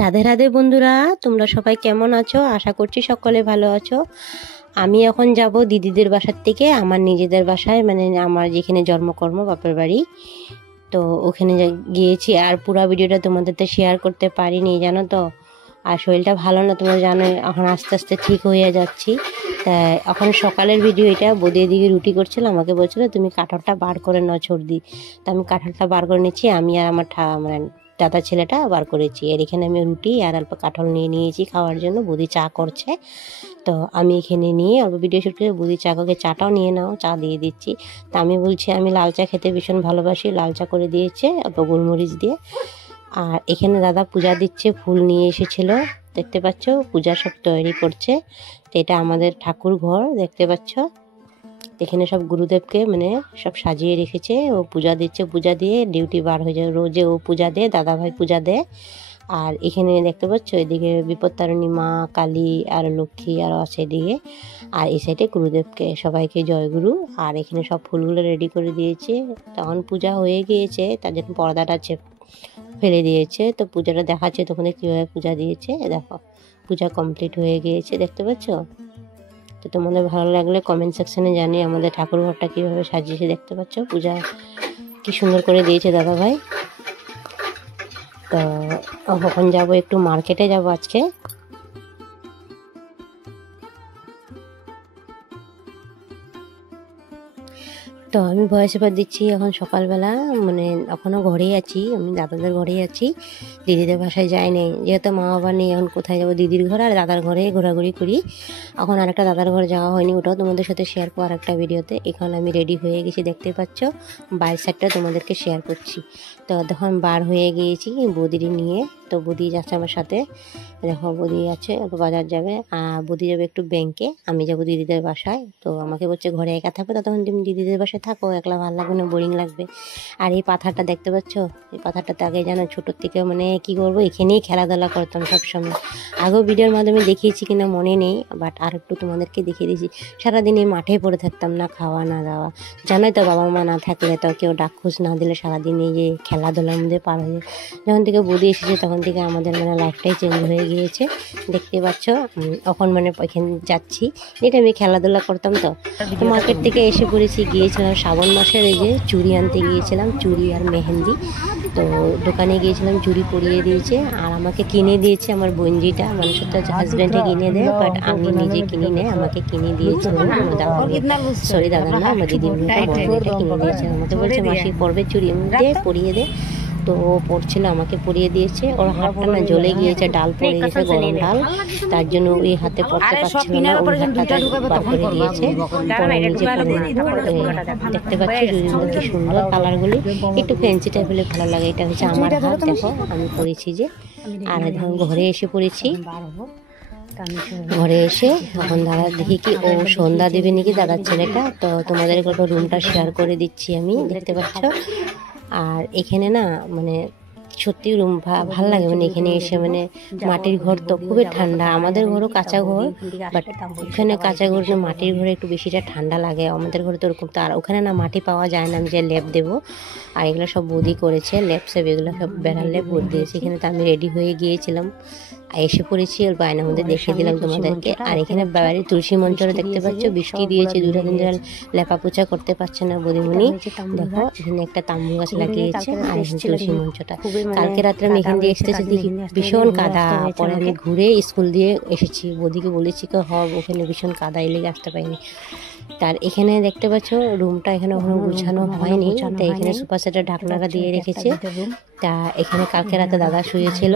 রাধে রাধে বন্ধুরা, তোমরা সবাই কেমন আছো? আশা করছি সকলে ভালো আছো। আমি এখন যাব দিদিদের বাসার থেকে আমার নিজেদের বাসায়, মানে আমার যেখানে জন্মকর্ম বাপের বাড়ি। তো ওখানে গিয়েছি, আর পুরো ভিডিওটা তোমাদের তো শেয়ার করতে পারিনি, জানো তো। আর শরীরটা ভালো না, তোমরা জানো। এখন আস্তে আস্তে ঠিক হয়ে যাচ্ছি। তা এখন সকালের ভিডিও এটা। বদিয়ে দিকে রুটি করছিল, আমাকে বলছিল তুমি কাঁঠালটা বার করে নাও ছর্দি। তো আমি কাঁঠালটা বার করে নিচ্ছি, আমি আর আমার মানে দাদা ছেলেটা বার করেছি। আর এখানে আমি রুটি আর অল্প কাঁঠাল নিয়ে নিয়েছি খাওয়ার জন্য। বদি চা করছে, তো আমি এখানে নিয়ে অল্প ভিডিও শুট করে বদি চাটাও নিয়ে নাও, চা দিয়ে দিচ্ছি। তা আমি বলছি আমি লাল চা খেতে ভীষণ ভালোবাসি, লাল চা করে দিয়েছে অল্প গোলমরিচ দিয়ে। আর এখানে দাদা পূজা দিচ্ছে, ফুল নিয়ে এসেছিল, দেখতে পাচ্ছ। পূজা সব তৈরি করছে। তো এটা আমাদের ঠাকুর ঘর, দেখতে পাচ্ছ। এখানে সব গুরুদেবকে মানে সব সাজিয়ে রেখেছে। ও পূজা দিচ্ছে, পূজা দিয়ে ডিউটি বার হয়ে যায়। রোজে ও পূজা দেয়, দাদাভাই পূজা দেয়। আর এখানে দেখতে পাচ্ছ এদিকে বিপত্তারিণী মা, কালী আর লক্ষ্মী আরও আছে এদিকে। আর এই সাইডে গুরুদেবকে সবাইকে জয়গুরু। আর এখানে সব ফুলগুলো রেডি করে দিয়েছে। তখন পূজা হয়ে গিয়েছে, তার জন্য পর্দাটা ফেলে দিয়েছে। তো পূজাটা দেখাচ্ছে তখন কীভাবে পূজা দিয়েছে। দেখো পূজা কমপ্লিট হয়ে গিয়েছে, দেখতে পাচ্ছ। তো তোমাদের ভালো লাগলে কমেন্ট সেকশনে জানিয়ে আমাদের ঠাকুর ঘরটা কীভাবে সাজিয়েছে, দেখতে পাচ্ছ। পূজা কি সুন্দর করে দিয়েছে দাদা ভাই। তো কখন যাব, একটু মার্কেটে যাব আজকে। তো আমি ভয়েস ওভার দিচ্ছি এখন সকালবেলা, মানে এখনও ঘরেই আছি, আমি দাদাদের ঘরেই আছি, দিদিদের বাসায় যাই নাই, যেহেতু মা বাবা নেই। এখন কোথায় যাব? দিদির ঘর আর দাদার ঘরে ঘোরাঘুরি করি। এখন আরেকটা দাদার ঘরে যাওয়া হয়নি, ওটাও তোমাদের সাথে শেয়ার করবো আরেকটা ভিডিওতে। এখন আমি রেডি হয়ে গেছি, দেখতে পাচ্ছ। বাইরের সাইডটা তোমাদেরকে শেয়ার করছি। তো তখন বার হয়ে গিয়েছি বৌদির নিয়ে। তো বৌদি যাচ্ছে আমার সাথে, দেখো বৌদি আছে, বাজার যাবে। আর বৌদি যাবে একটু ব্যাংকে, আমি যাবো দিদিদের বাসায়। তো আমাকে বলছে ঘরে একা থাকবে, তখন তুমি দিদিদের বাসায় থাকো, একলা ভালো লাগবে না, বোরিং লাগবে। আর এই পাথরটা দেখতে পাচ্ছ, এই পাথরটাতে আগে জানো ছোটোর থেকে মানে কি করবো, এখানেই খেলাধুলা করতাম সবসময়। আগেও ভিডিওর মাধ্যমে দেখিয়েছি কিনা মনে নেই, বাট আর একটু তোমাদেরকে দেখিয়ে দিয়েছি। সারাদিন এই মাঠে পড়ে থাকতাম, না খাওয়া না দাওয়া। জানোই তো, বাবা মা না থাকলে তো কেউ ডাক খোঁজ না দিলে সারাদিন এই যে খেলাধুলার মধ্যে পার হয়ে যায়। যখন থেকে বৌদি এসেছে তখন থেকে আমাদের মানে লাইফটাই চেঞ্জ হয়ে গিয়েছে, দেখতে পাচ্ছ। এখন মানে ওইখানে যাচ্ছি, এটা আমি খেলাধুলা করতাম। তো মার্কেট থেকে এসে পড়েছি, গিয়েছিলাম শ্রাবণ মাসের এই যে চুড়ি আনতে গিয়েছিলাম, চুড়ি আর মেহেন্দি। তো দোকানে গিয়েছিলাম, চুড়ি পরিয়ে দিয়েছে। আর আমাকে কিনে দিয়েছে আমার বোনজিটা, মানুষের তো হাজব্যান্ডে কিনে দেয়, বাট আমি নিজে কিনি নেই, আমাকে কিনে দিয়েছে সরি দাদা না, আমার দিদি বোনটা কিনে দিয়েছে। আমাকে বলছে মাসি পরবে চুড়ি, দে পরিয়ে দে। তো ও পড়ছিল, আমাকে পরিয়ে দিয়েছে। ওর হাতটা না জ্বলে গিয়েছে, ডাল পড়ে গেছে, গরম ডাল, তার জন্য ওই হাতে পড়তে পারছিল না, ওই হাতটা বার করে দিয়েছে, পরে নিজে দেখতে পাচ্ছি চুড়িগুলো কি সুন্দর কালারগুলি, একটু ফ্যান্সি টাইপের ভালো লাগে। এটা হচ্ছে আমার হাত, দেখো আমি পরেছি যে। আর ঘরে এসে পড়েছি, ঘরে এসে এখন দাদা দেখি কি ও সন্ধ্যা দেবে নাকি দাদার ছেলেটা। তো তোমাদের রুমটা শেয়ার করে দিচ্ছি আমি, দেখতে পাচ্ছ। আর এখানে না মানে সত্যি রুম ভালো লাগে, মানে এখানে এসে মানে মাটির ঘর তো খুবই ঠান্ডা। আমাদের ঘরও কাঁচা ঘর, বাট ওখানে কাঁচা ঘর না, মাটির ঘরে একটু বেশিটা ঠান্ডা লাগে। আমাদের ঘরে তো ওরকম তো, আর ওখানে না মাটি পাওয়া যায় না, আমি যে লেপ দেবো। আর এগুলো সব বৌদি করেছে, লেপ সেপ এগুলো সব বেড়ার লেপ বৌদি দিয়েছে। এখানে তো আমি রেডি হয়ে গিয়েছিলাম, এসে পড়েছি, ওর বায়নার মধ্যে দেখিয়ে দিলাম তোমাদেরকে। আর এখানে বাড়ির তুলসী মঞ্চটা দেখতে পাচ্ছ, বৃষ্টি দিয়েছে, 2 দিন ধরে লেপা পোছা করতে পারছে না বদিমণি। দেখো এখানে একটা তাম্বু গাছ লাগিয়েছে, আর এখানে তুলসী মঞ্চটা। কালকে রাত্রে আমি এখান দিয়ে এসেছি, দেখি ভীষণ কাদা। পরে আমি ঘুরে স্কুল দিয়ে এসেছি, বৌদিকে বলেছি ওখানে ভীষণ কাদা, এলে আসতে পারিনি। তার এখানে দেখতে পাচ্ছ রুমটা এখানে ওখানে গুছানো হয়নি, তাই এখানে সোফা সেটের ঢাকনাটা দিয়ে রেখেছে। তা এখানে কালকে রাতে দাদা শুয়েছিল।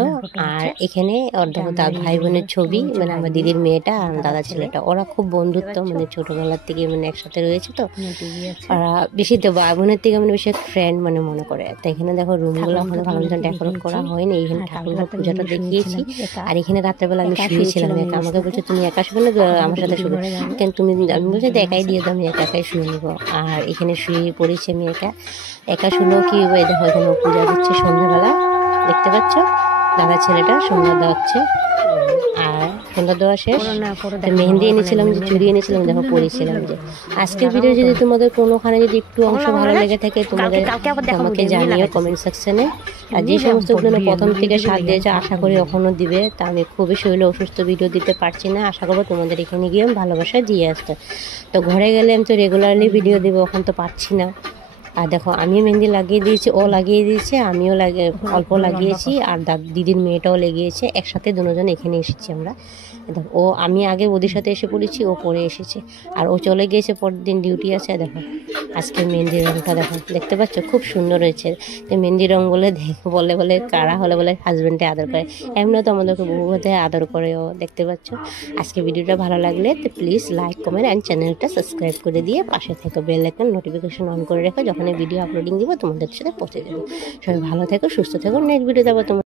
আর এখানে ওর দাদা ভাই বোনের ছবি, মানে আমার দিদির মেয়েটা আর দাদার ছেলেটা, ওরা খুব বন্ধুত্ব, মানে ছোটবেলার থেকে মানে একসাথে রয়েছে। তো ওরা বেশি তো ভাই বোনের থেকে মানে বেশি ফ্রেন্ড মানে মনে করে। তো এখানে দেখো রুমগুলো এখন ভালো মতন ডেকোরেট করা হয়নি। এখানে ঠাকুরের পূজাটা দেখিয়েছি। আর এখানে রাত্রেবেলা আমি শুয়েছিলাম একা, আমাকে বলছে তুমি একা শুবে না, আমার সাথে শুবে কেন তুমি, আমি বলছি একাই দিয়ে দাও, আমি একাই শুয়ে নেবো। আর এখানে শুয়ে পড়েছি আমি একা শুনেও কি হবে, দেখো এখানে পূজা দিচ্ছে সন্ধ্যাবেলা, দেখতে পাচ্ছ দাদা ছেলেটা সন্ধ্যা দেওয়াচ্ছে। আর সন্ধ্যা দেওয়া শেষ। তো মেহেন্দি এনেছিলাম, যে চুড়ি এনেছিলাম, দেখো পরেছিলাম। যে আজকের ভিডিও যদি তোমাদের কোনোখানে যদি একটু অংশ ভালো লেগে থাকে তোমাদের আমাকে জানিও কমেন্ট সেকশনে। আর যে সমস্ত প্রথম থেকে সাথ দিয়েছে আশা করি এখনও দিবে। তা আমি খুবই শরীরে অসুস্থ, ভিডিও দিতে পারছি না, আশা করবো তোমাদের এখানে গিয়ে ভালোবাসা দিয়ে আসতে। তো ঘরে গেলে আমি তো রেগুলারলি ভিডিও দেবো, এখন তো পারছি না। আর দেখো আমিও মেহেন্দি লাগিয়ে দিয়েছি, ও লাগিয়ে দিয়েছে, আমিও অল্প লাগিয়েছি, আর দিদির মেয়েটাও লেগিয়েছে, একসাথে দুজন এখানে এসেছি আমরা। দেখো আমি আগে ওদের সাথে এসে পড়েছি, ও পরে এসেছে, আর ও চলে গিয়েছে পরের দিন ডিউটি আছে। দেখো আজকে মেহেন্দির রঙটা দেখো, দেখতে পাচ্ছ খুব সুন্দর হয়েছে। তো মেহেন্দি রঙ বলে বলে কারা হলে বলে হাজব্যান্ডে আদর করে, এমনিও তো আমাদেরকে বহু হতে আদর করে ও, দেখতে পাচ্ছ। আজকে ভিডিওটা ভালো লাগলে তো প্লিজ লাইক কমেন্ট অ্যান্ড চ্যানেলটা সাবস্ক্রাইব করে দিয়ে পাশে থেকে বেল আইকন নোটিফিকেশন অন করে রেখো, যখন ভিডিও আপলোডিং দিব তোমাদের সাথে পৌঁছে যাবে। সবাই ভালো থেকো, সুস্থ থেকো, নেক্সট ভিডিও দেবো তোমার।